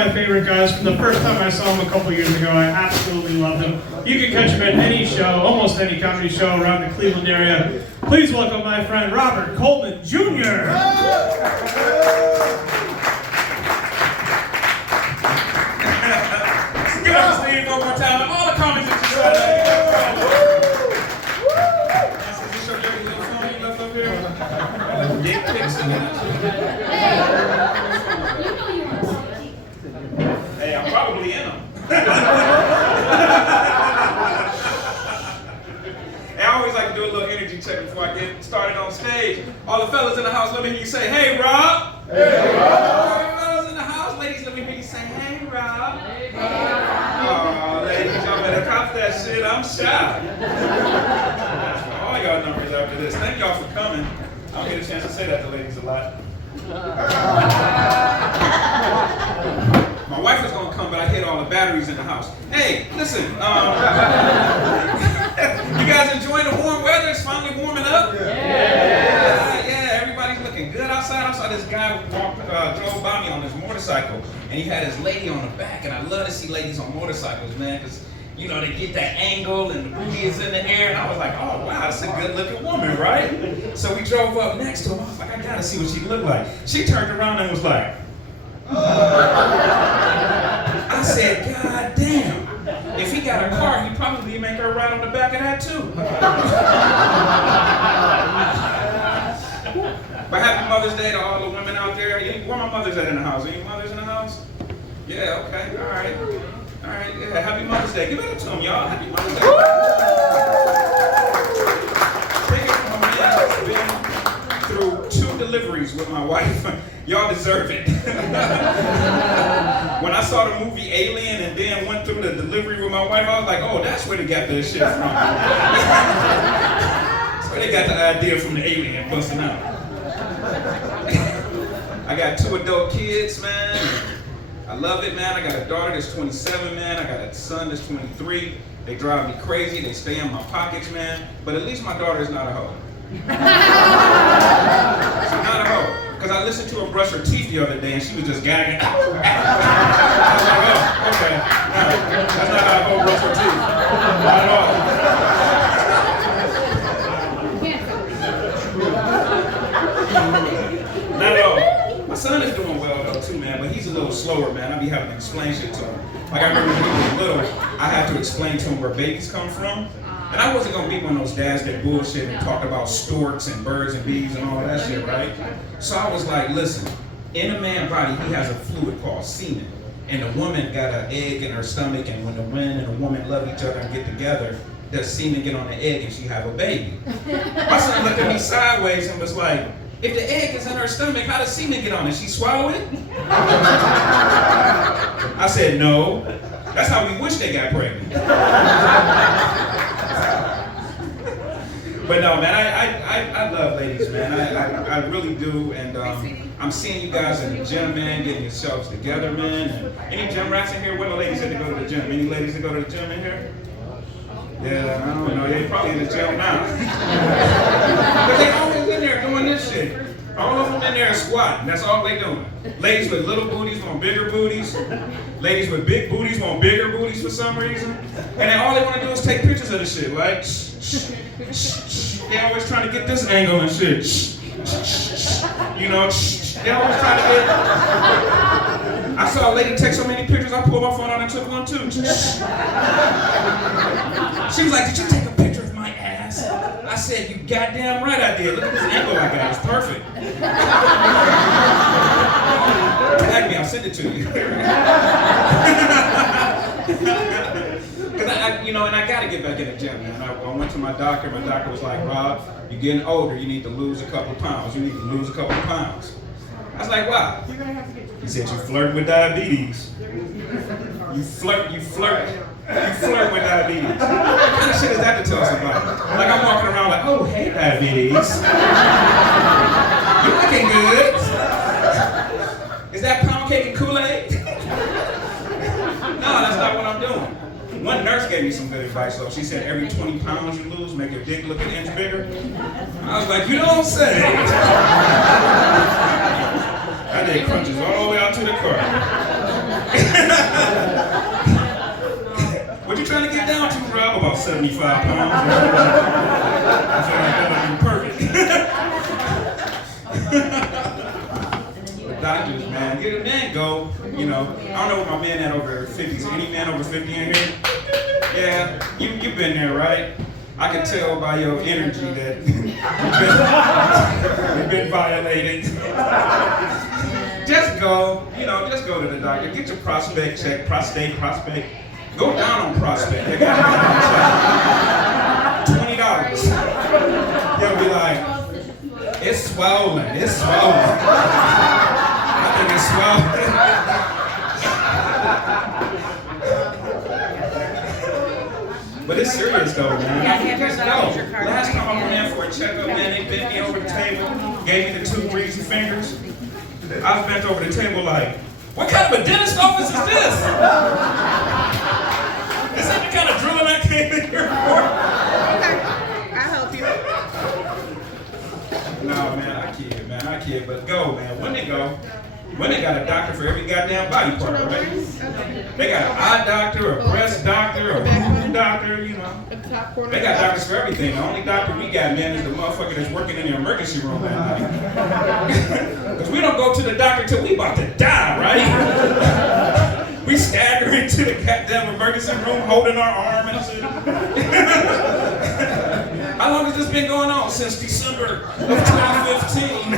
my favorite guys. From the first time I saw him a couple years ago, I absolutely loved him. You can catch him at any show, almost any comedy show around the Cleveland area. Please welcome my friend Robert Coleman Jr. Give up Steve one more time. All the comments that you said. Is this your dirty little phone you left up here? Dick pics in it. Hey, I'm probably in them. Hey, I always like to do a little energy check before I get started on stage. All the fellas in the house, let me hear you say, "Hey, Rob." Hey, Rob. All the fellas in the house, ladies, let me hear you say, "Hey, Rob." Hey, Rob. Oh, ladies, y'all better cop that shit. I'm shy. All y'all numbers after this. Thank y'all for coming. I don't get a chance to say that to ladies a lot. My wife was gonna come, but I hid all the batteries in the house. Hey, listen, you guys enjoying the warm weather? It's finally warming up? Yeah, everybody's looking good outside. I saw this guy drove by me on his motorcycle, and he had his lady on the back, and I love to see ladies on motorcycles, man, because you know, they get that angle and the booty is in the air, and I was like, oh wow, that's a good looking woman, right? So we drove up next to him. I was like, I gotta see what she looked like. She turned around and was like, I said, God damn, if he got a car, he'd probably make her ride on the back of that too. But happy Mother's Day to all the women out there. Where my mothers at in the house? Any mothers in the house? Yeah, okay, all right. All right, yeah, happy Mother's Day. Give it up to them, y'all. Happy Mother's Day. Take it from a man that's been through 2 deliveries with my wife. Y'all deserve it. When I saw the movie Alien and then went through the delivery with my wife, I was like, oh, that's where they got this shit from. That's where they got the idea from the alien busting out. I got 2 adult kids, man. I love it, man. I got a daughter that's 27, man. I got a son that's 23. They drive me crazy. They stay in my pockets, man. But at least my daughter is not a hoe. She's not a hoe. Because I listened to her brush her teeth the other day and she was just gagging. I was like, oh, okay. No, that's not how a hoe brush her teeth. Not at all. Not at all. My son is doing well though too, man, but he's a little slower, man. I be having to explain shit to him. Like I remember when he was little, I had to explain to him where babies come from. And I wasn't gonna be one of those dads that bullshit and talk about storks and birds and bees and all that shit, right? So I was like, listen, in a man's body, he has a fluid called semen. And the woman got an egg in her stomach, and when the man and the woman love each other and get together, the semen get on the egg and she have a baby. My son looked at me sideways and was like, if the egg is in her stomach, how does semen get on it? She swallow it? I said, no. That's how we wish they got pregnant. But no, man, I love ladies, man. I really do. And I'm seeing you guys in the gym, man, getting yourselves together, man. And any gym rats in here? Where the ladies that go to the gym? Any ladies that go to the gym in here? Yeah, I don't know. They probably in the gym now. But they always in there doing this shit. All of them in there squatting. That's all they doing. Ladies with little booties want bigger booties. Ladies with big booties want bigger booties for some reason. And then all they want to do is take pictures of the shit, like, they always trying to get this angle and shit. You know, they always trying to get. I saw a lady take so many pictures, I pulled my phone out and took one too. She was like, did you take a picture of my ass? I said, you goddamn right I did. Look at this angle I got, it's perfect. Tag me, I'll send it to you. Because and I gotta get back in the gym, man. I went to my doctor was like, Rob, you're getting older, you need to lose a couple of pounds. You need to lose a couple of pounds. I was like, why? He said, you flirt with diabetes. You flirt with diabetes. What kind of shit is that to tell somebody? Like I'm walking around like, oh, hey, diabetes. You're looking good. Is that pound cake and Kool-Aid? No, that's not what I'm doing. One nurse gave me some good advice though. She said every 20 pounds you lose, make your dick look an inch bigger. I was like, you don't say. I did crunches all the way out to the car. 75 pounds. I feel like that'll be perfect. The doctors, man, get a man go. You know, I don't know what my man at over 50. Is any man over 50 in here? Yeah, you've been there, right? I can tell by your energy that you've been violated. Just go, just go to the doctor. Get your prospect checked, prostate. Go down on prospect. They got $20. They'll be like, it's swollen. I think it's swollen. But it's serious though, man. Just go. Last time I went in for a checkup, man, they bent me over the table, gave me the 2 greasy fingers. I was bent over the table like, what kind of a dentist office is this? Is that the kind of drilling I came in here for? Okay, I'll help you. No, man, I kid, but go, man. When they got a doctor for every goddamn body part, right? They got an eye doctor, a breast doctor, a food doctor, They got doctors for everything. The only doctor we got, man, is the motherfucker that's working in the emergency room at night. Because we don't go to the doctor till we about to die, right? We stagger into the goddamn emergency room holding our arm and shit. How long has this been going on? Since December of 2015.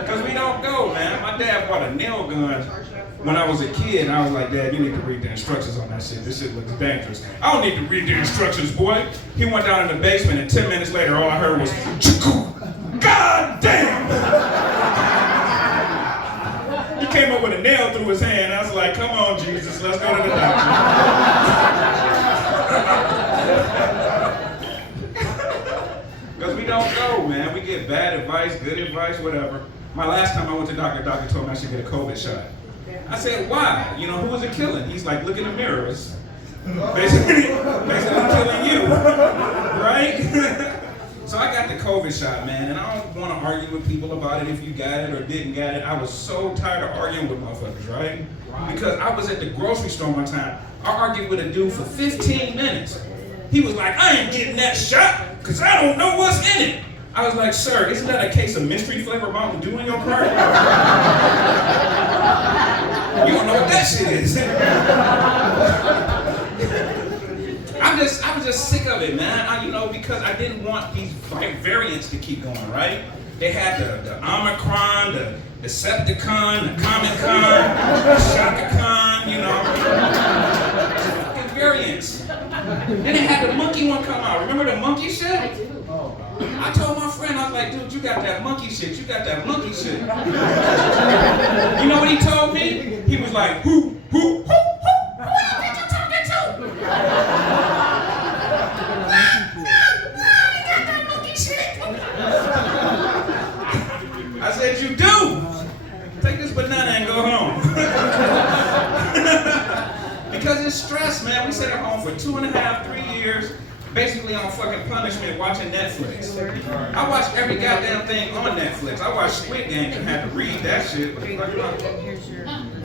Because we don't go, man. My dad bought a nail gun when I was a kid, and I was like, Dad, you need to read the instructions on that shit. This shit looks dangerous. I don't need to read the instructions, boy. He went down in the basement, and 10 minutes later, all I heard was, God damn! He came up with a nail through his hand. I was like, come on, Jesus, let's go to the doctor. Because we don't go, man. We get bad advice, good advice, whatever. My last time I went to the doctor told me I should get a COVID shot. I said, why? Who was it killing? He's like, look in the mirror. It's basically killing you, right? So I got the COVID shot, man, and I don't want to argue with people about it if you got it or didn't get it. I was so tired of arguing with motherfuckers, right? Because I was at the grocery store one time. I argued with a dude for 15 minutes. He was like, I ain't getting that shot because I don't know what's in it. I was like, sir, isn't that a case of mystery flavor Mountain Dew in your cart? You don't know what that shit is. I was just sick of it, man. Because I didn't want these variants to keep going, right? They had the Omicron, the Decepticon, the Comic-Con, the Shaka-Con, fucking variants. Then they had the monkey one come out. Remember the monkey shit? I do. I told my friend, I was like, dude, you got that monkey shit. You know what he told me? He was like, who do you think you're talking to? I said, you do. Take this banana and go home. Because it's stress, man. We sat at home for 2.5, 3 years, basically on fucking punishment watching Netflix. I watched every goddamn thing on Netflix. I watched Squid Game and had to read that shit.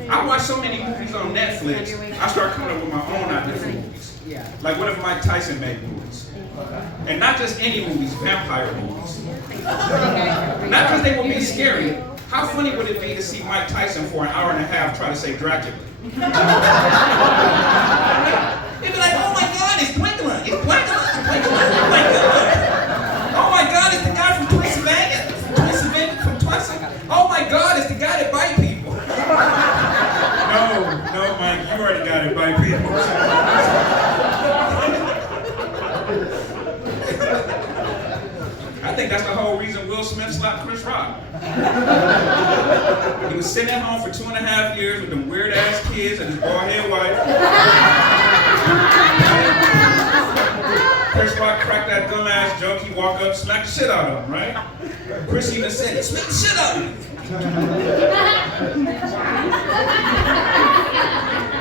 I watched so many movies on Netflix, I started coming up with my own ideas of movies. Like, what if Mike Tyson made movies? And not just any movies, vampire movies. Not because they would be scary. How funny would it be to see Mike Tyson for 1.5 hours try to say Dracula? They'd be like, oh my God, it's Gwendolyn. It's Gwendolyn. Oh my God, it's the guy from Pennsylvania. Oh my God, it's the guy that bite people. No, Mike, you already got it, bite people. I think that's the whole reason Will Smith slapped Chris Rock. He was sitting at home for 2.5 years with them weird ass kids and his bald-headed wife. Chris Rock cracked that dumb ass joke. He walked up, smacked the shit out of him, right? Chris even said, smack the shit out of him.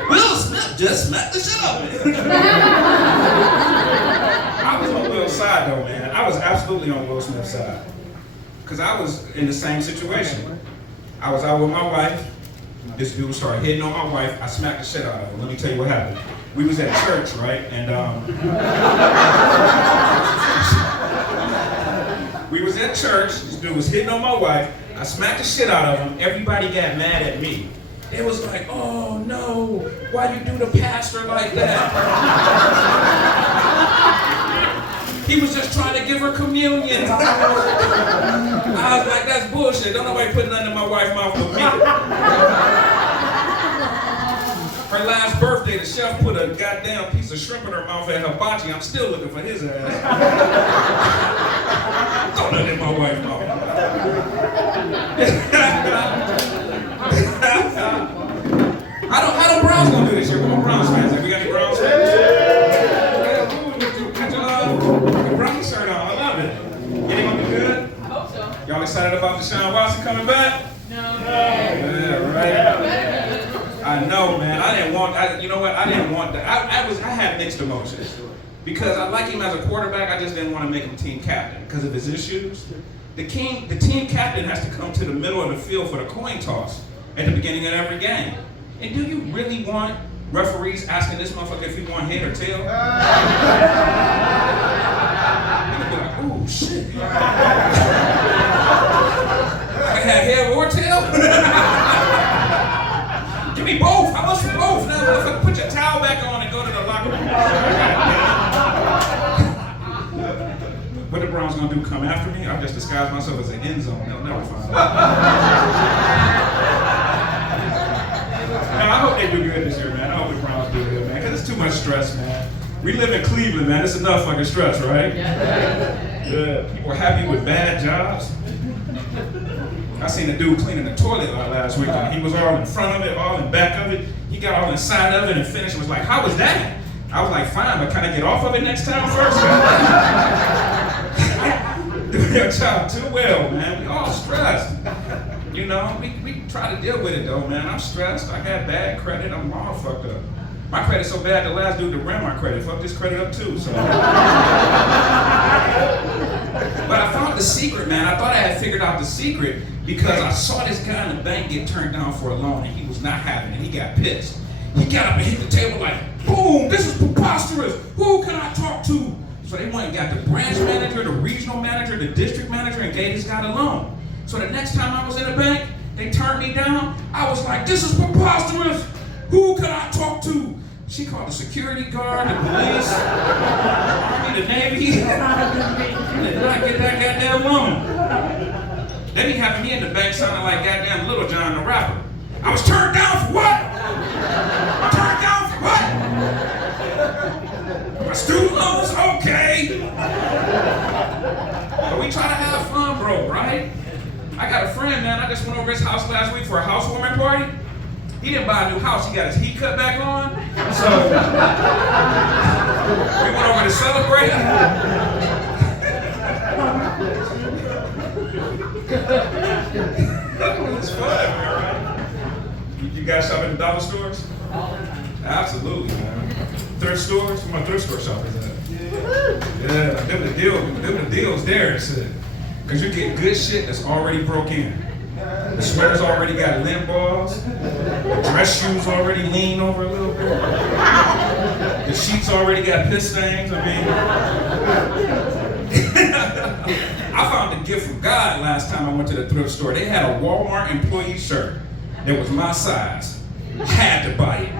Will Smith just smacked the shit out of him. I was on Will's side though, man. I was absolutely on Will Smith's side. Because I was in the same situation. I was out with my wife. This dude started hitting on my wife. I smacked the shit out of him. Let me tell you what happened. We was at church, right? And we was at church. This dude was hitting on my wife. I smacked the shit out of him. Everybody got mad at me. It was like, oh no, why you do the pastor like that? He was just trying to give her communion. I was like, that's bullshit. Don't nobody put nothing in my wife's mouth but me. Her last birthday, the chef put a goddamn piece of shrimp in her mouth at hibachi. I'm still looking for his ass. Throw nothing in my wife's mouth. How the Browns gonna do this year? What are Browns fans? Have we got any Browns fans? The Browns shirt on. I love it. Ain't gonna be good? I hope so. Y'all excited about Deshaun Watson coming back? No. Yeah, right. I know, man. You know what? I didn't want that. I had mixed emotions because I like him as a quarterback. I just didn't want to make him team captain because of his issues. The team captain has to come to the middle of the field for the coin toss at the beginning of every game. And do you really want referees asking this motherfucker if he want head or tail? You'd be like, oh shit. I can have head or tail? Give me both. How much for both? Now, motherfucker, put your towel back on and go to the locker room. What the Browns gonna do? Come after me? I just disguise myself as an end zone. They'll never find out. No, I hope they do good this year, man. I hope the Browns do good, man. Because it's too much stress, man. We live in Cleveland, man. It's enough fucking stress, right? Yeah. People are happy with bad jobs. I seen a dude cleaning the toilet last week. He was all in front of it, all in back of it. He got all inside of it and finished. Was like, how was that? I was like, fine, but can I get off of it next time first? Doing your job too well, man. We all stressed. You know, we try to deal with it though, man. I'm stressed. I got bad credit. I'm all fucked up. My credit's so bad, the last dude that ran my credit fucked his credit up too, so. But I found the secret, man. I thought I had figured out the secret because I saw this guy in the bank get turned down for a loan and he was not having it. He got pissed. He got up and hit the table like, boom, this is preposterous. Who can I talk to? So they went and got the branch manager, the regional manager, the district manager, and gave this guy the loan. So the next time I was in the bank, they turned me down. I was like, this is preposterous. Who can I talk to? She called the security guard, the police, the Army, the Navy. Did not get that goddamn loan. They be having me in the bank sounding like goddamn Little John the rapper. I was turned down for what? Turned down for what? My student loans? Okay. But we try to have fun, bro, right? I got a friend, man. I just went over his house last week for a housewarming party. He didn't buy a new house. He got his heat cut back on. So we went over to celebrate. It's fun, right? You guys shop at the dollar stores? Absolutely, man. Thrift stores? Where my thrift store shop is at? Yeah, them the deals there, because you get good shit that's already broke in. The sweater's already got lint balls. The dress shoes already lean over a little bit. The sheets already got piss stains. I mean, I found a gift from God last time I went to the thrift store. They had a Walmart employee shirt that was my size. Had to buy it.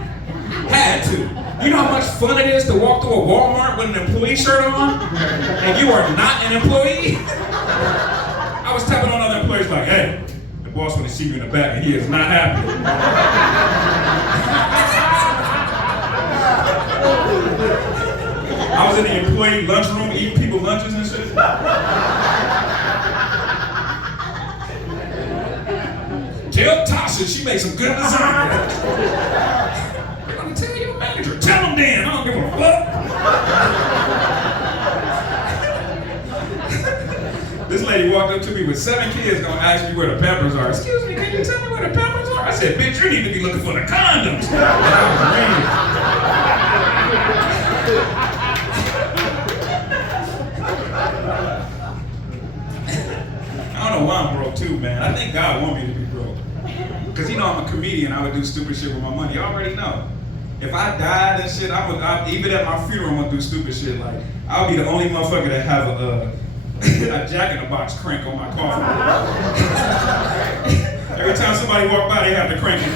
Had to. You know how much fun it is to walk through a Walmart with an employee shirt on? And you are not an employee? I was tapping on other employees like, hey, the boss want to see you in the back and he is not happy. I was in the employee lunchroom eating people lunches and shit. Tell Tasha she makes some good lasagna. I'm gonna tell your manager. Tell him then. I don't give a fuck. This lady walked up to me with 7 kids gonna ask me where the Pampers are. Excuse me, can you tell me where the Pampers are? I said, bitch, you need to be looking for the condoms. And I was ringing. I don't know why I'm broke too, man. I think God want me to be broke. He Because you know I'm a comedian, I would do stupid shit with my money. You already know. If I died and shit, even at my funeral, I'm gonna do stupid shit. Like, I'll be the only motherfucker that have a Jack in the Box crank on my coffin. Every time somebody walk by, they have to crank it.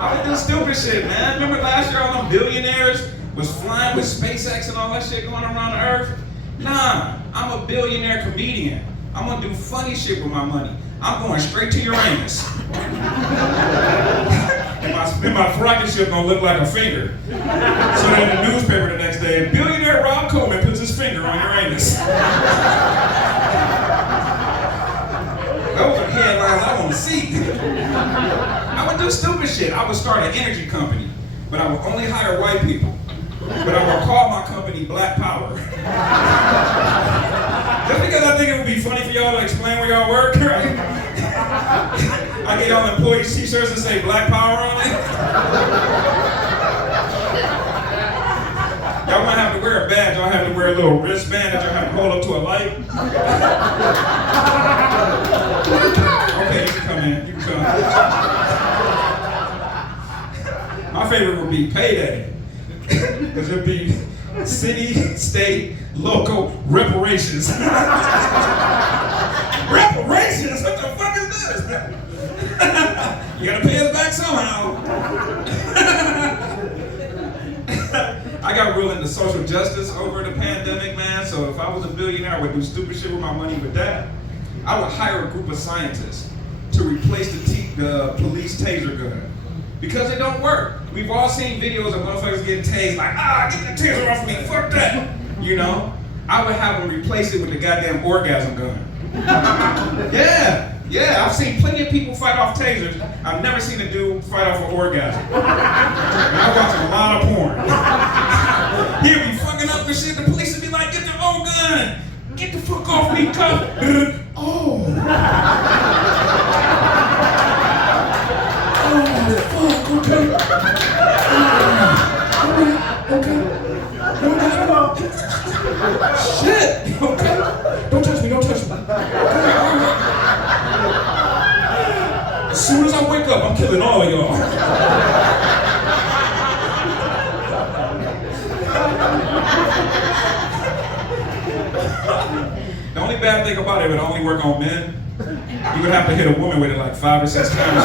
I would do stupid shit, man. Remember last year all them billionaires was flying with SpaceX and all that shit going around the earth? Nah, I'm a billionaire comedian. I'm gonna do funny shit with my money. I'm going straight to Uranus. and my rocket ship gonna look like a finger. So that in the newspaper the next day, billionaire Rob Coleman puts his finger on Uranus. Those are headlines I want to see. I would do stupid shit. I would start an energy company, but I would only hire white people. But I would call my company Black Power. Just because I think it would be funny for y'all to explain where y'all work, right? I get y'all employees t-shirts that say Black Power on it. Y'all might have to wear a badge. Y'all have to wear a little wristband that y'all have to hold up to a light. Okay, you can come in. You can come. My favorite would be Payday. Because it'd be city, state, local reparations. Reparations? What the fuck is this? You gotta pay us back somehow. I got real into social justice over the pandemic, man. So if I was a billionaire, I would do stupid shit with my money with that. I would hire a group of scientists to replace the police taser gun. Because it don't work. We've all seen videos of motherfuckers getting tased like, get the taser off me, fuck that. You know? I would have them replace it with the goddamn orgasm gun. Yeah, I've seen plenty of people fight off tasers. I've never seen a dude fight off an orgasm. And I watch a lot of porn. He'll be fucking up the shit, the police would be like, get the old gun! Get the fuck off me, cuz! Oh, okay. Okay. Shit! Okay. Don't touch me, don't touch me. As soon as I wake up, I'm killing all of y'all. The only bad thing about it would only work on men. You would have to hit a woman with it like 5 or 6 times.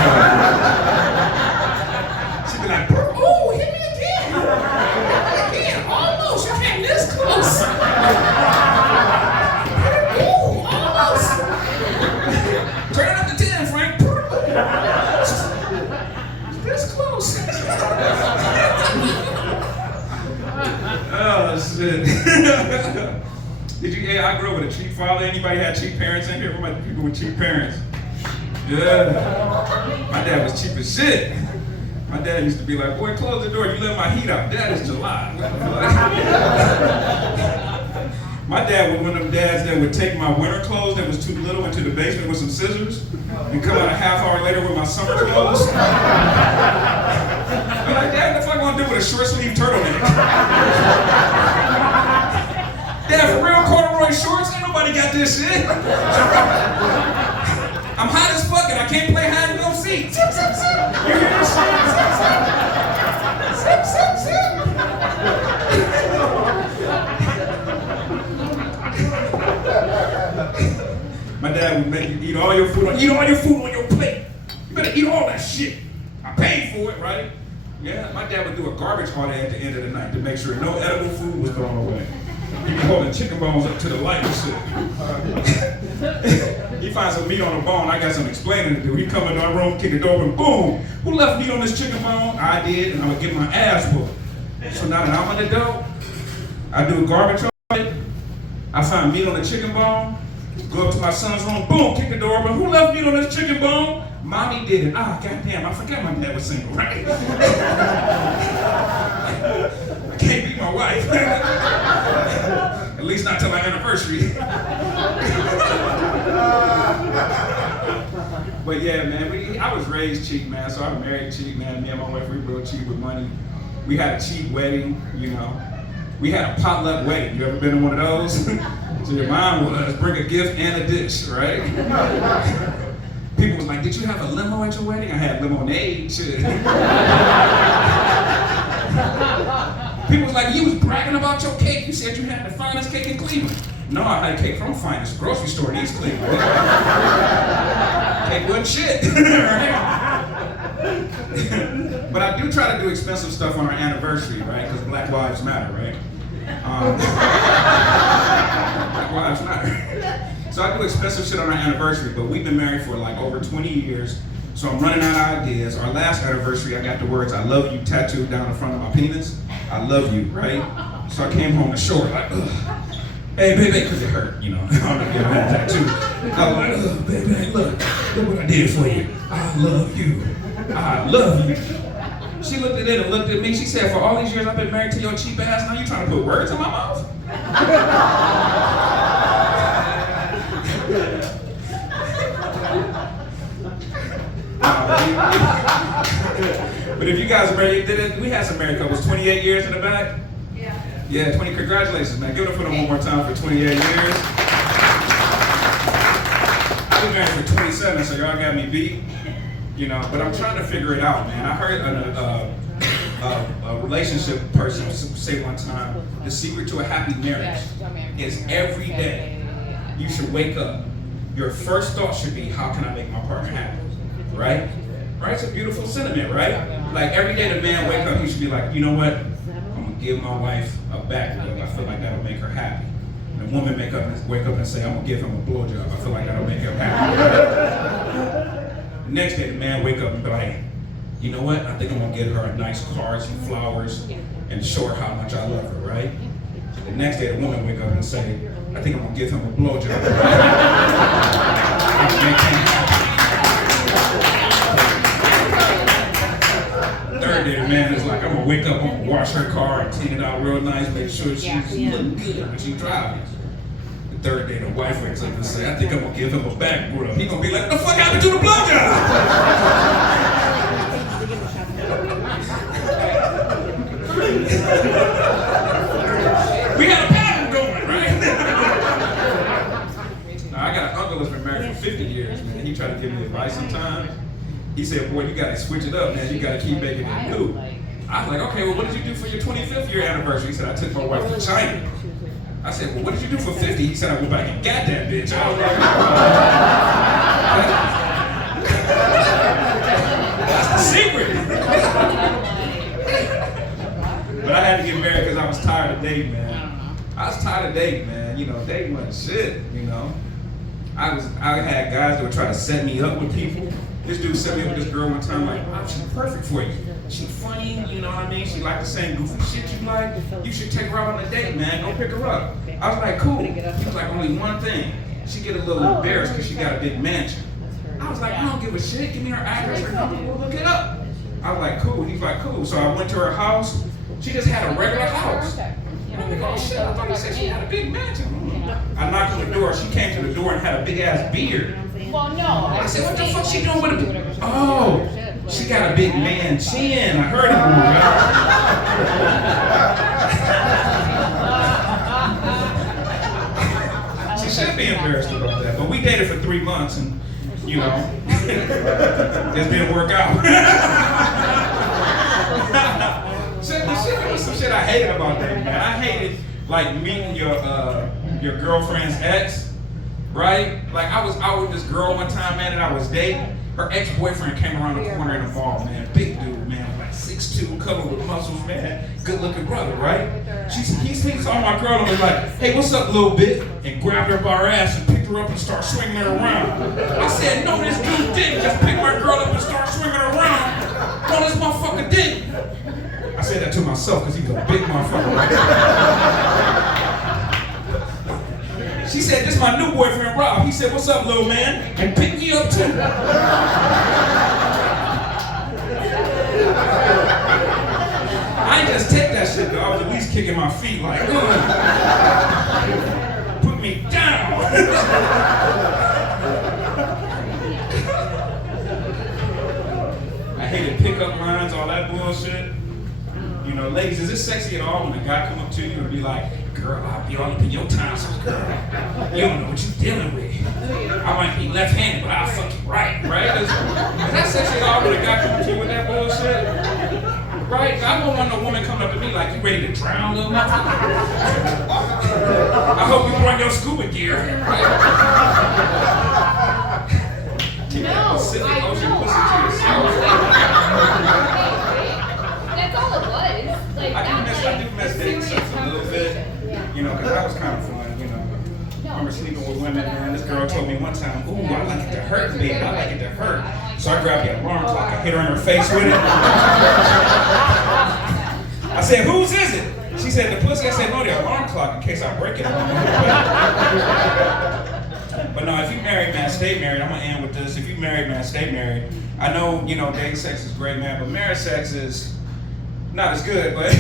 She'd be like, oh, hit me again. Almost. You came this close. Ooh, almost. Turn it up to 10, Frank. This close. Oh, shit. I grew up with a cheap father. Anybody had cheap parents in here? What about people with cheap parents? Yeah. My dad was cheap as shit. My dad used to be like, boy, close the door. You let my heat out. Dad, it's July. My dad was one of them dads that would take my winter clothes that was too little into the basement with some scissors and come out a half hour later with my summer clothes. I'm like, Dad, what the fuck am I gonna do with a short sleeve turtleneck? Dad, for real, corduroy shorts? Ain't nobody got this shit. I'm hot as fuck and I can't play hide and go seek. You hear this shit? My dad would make you eat all your food on your plate. You better eat all that shit. I paid for it, right? Yeah, my dad would do a garbage audit at the end of the night to make sure no edible food was thrown away. He'd be holding chicken bones up to the light and shit. He finds some meat on the bone, I got some explaining to do. He come in our room, kick the door open, boom! Who left meat on this chicken bone? I did, and I would get my ass whooped. So now that I'm on the dough, I do a garbage audit, I find meat on the chicken bone, go up to my son's room, boom, kick the door open. Who left meat on this chicken bone? Mommy did it. Goddamn, I forgot my dad was single, right? I can't beat my wife. At least not till our anniversary. But yeah, man, I was raised raised cheap, man. So I married cheap, man. Me and my wife, we real cheap with money. We had a cheap wedding, you know. We had a potluck wedding. You ever been in one of those? So your mom would let us bring a gift and a dish, right? People was like, did you have a limo at your wedding? I had lemonade, shit. People was like, you was bragging about your cake. You said you had the finest cake in Cleveland. No, I had a cake from the finest grocery store in East Cleveland. Cake wasn't shit. But I do try to do expensive stuff on our anniversary, right? Because Black Lives Matter, right? Black Lives Matter. So I do expensive shit on our anniversary, but we've been married for like over 20 years. So I'm running out of ideas. Our last anniversary, I got the words, I love you tattooed down the front of my penis. I love you, right? So I came home to shore, like, ugh. Hey, baby, because it hurt, you know. I'm gonna get that tattoo. I was like, ugh, baby, look what I did for you. I love you. I love you. She looked at it and looked at me. She said, for all these years I've been married to your cheap ass, now you trying to put words in my mouth? But if you guys are married, we had some married couples, 28 years in the back? Yeah, 20, congratulations, man. Give it up for them one more time for 28 years. I've been married for 27, so y'all got me beat. You know, but I'm trying to figure it out, man. I heard a relationship person say one time, the secret to a happy marriage is every day you should wake up. Your first thought should be, how can I make my partner happy? Right? Right? It's a beautiful sentiment, right? Like every day the man wake up, he should be like, you know what? I'm gonna give my wife a back rub. I feel like that'll make her happy. And the woman wake up and say, I'm gonna give him a blowjob. I feel like that'll make him happy. The next day the man wake up and be like, you know what? I think I'm gonna get her a nice car, some flowers, and show her how much I love her, right? The next day the woman wake up and say, I think I'm gonna give him a blowjob, right? Make him happy. Third day the man is like, I'm gonna wake up, I'm gonna wash her car and clean it out real nice, make sure she's looking good when she's driving. The third day the wife wakes up and say, I think I'm gonna give him a back rub. He gonna be like, what the fuck happened to the blowjob? We got a pattern going, right? Now, I got an uncle that's been married for 50 years, man. He tried to give me advice sometimes. He said, boy, you gotta switch it up, man. You gotta keep making it new. I was like, okay, well, what did you do for your 25th year anniversary? He said, I took my wife to China. I said, well, what did you do for 50? He said, I went back and got that bitch. I was like, that's the secret. But I had to get married because I was tired of dating, man. I was tired of dating, man. You know, dating wasn't shit, you know. I had guys that would try to set me up with people. This dude set me up with this girl one time, like, oh, she's perfect for you. She's funny, you know what I mean? She like the same goofy shit you like. You should take her out on a date, man. Go pick her up. I was like, cool. He was like, only one thing. She get a little embarrassed because she got a big mansion. I was like, I don't give a shit. Give me her address. Her number. We'll look it up. I was like, cool. He's like, cool. So I went to her house. She just had a regular house. I'm like, oh shit, I thought he said she had a big mansion. I knocked on the door. She came to the door and had a big ass beard. Well, no. I said, what the fuck she doing with a beard? Oh, she got a big man chin. I heard it. She should be embarrassed about that. But we dated for 3 months and, you know, it didn't work out. Some shit I hated about that, man. I hated like meeting your girlfriend's ex, right? Like I was out with this girl one time, man, and I was dating. Her ex-boyfriend came around the corner in the mall, man. Big dude, man, like 6'2", covered with muscles, man. Good-looking brother, right? He saw my girl and was like, hey, what's up, little bit? And grabbed her by her ass and picked her up and started swinging her around. I said, no, this dude didn't just pick my girl up and start swinging her around. No, this motherfucker didn't. I said that to myself because he was a big motherfucker, right? She said, this is my new boyfriend, Rob. He said, what's up, little man? And picked me up, too. I ain't just take that shit, though. I was at least kicking my feet like, put me down. pickup lines, all that bullshit. You know, ladies, is it sexy at all when a guy come up to you and be like, girl, I'll be all up in your tonsils, girl. You don't know what you're dealing with. I might be left-handed, but I'll fuck you right? Is that sexy at all when a guy come up to you with that bullshit? Right? I don't want no woman coming up to me like, you ready to drown, little motherfucker? I hope you brought your scuba gear. Keep that Pacific Ocean pussy to yourself. That's all it was. Like, I do miss dating sex a little bit, you know, because that was kind of fun, you know. I remember sleeping with women, man. This girl told me one time, ooh, I like it to hurt, baby. I like it to hurt. So I grabbed the alarm clock and hit her in her face with it. I said, whose is it? She said, the pussy. I said, no, the alarm clock in case I break it. But no, if you married, man, stay married. I'm going to end with this. If you married, man, stay married. I know, you know, dating sex is great, man, but marriage sex is not as good, but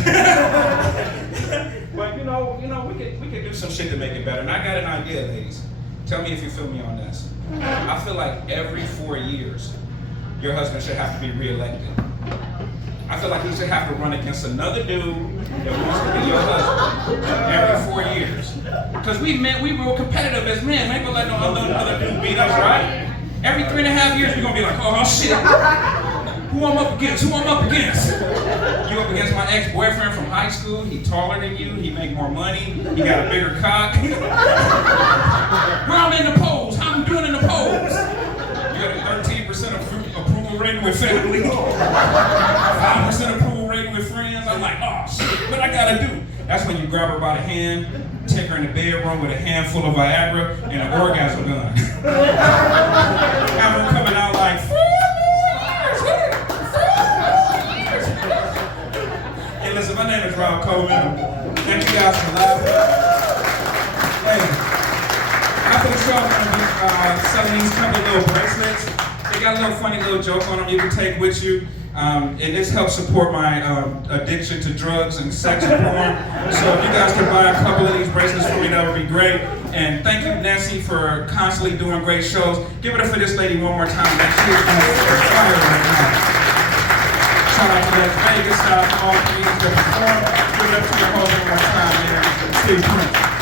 but you know, we could do some shit to make it better. And I got an idea, ladies. Tell me if you feel me on this. I feel like every 4 years, your husband should have to be reelected. I feel like he should have to run against another dude that wants to be your husband every 4 years. Because we real competitive as men. We ain't gonna let no other dude beat us, right? Every 3.5 years, we're gonna be like, oh shit. Who I'm up against? You up against my ex-boyfriend from high school. He taller than you. He make more money. He got a bigger cock. Where I'm in the polls. How I'm doing in the polls. You got a 13% approval rating with family. 5% approval rating with friends. I'm like, oh shit, what I gotta do? That's when you grab her by the hand, take her in the bedroom with a handful of Viagra and an orgasm gun. Have her coming out like, listen, my name is Rob Coleman. Thank you guys for laughing. Hey, after the show, I'm going to be selling these couple of little bracelets. They got a little funny little joke on them you can take with you. And this helps support my addiction to drugs and sex and porn. So if you guys can buy a couple of these bracelets for me, that would be great. And thank you, Nancy, for constantly doing great shows. Give it up for this lady one more time. That she is on fire right now. Shout out to that Vegas style for all comedians that perform. Give it up to your host one more time, man. Steve Prince.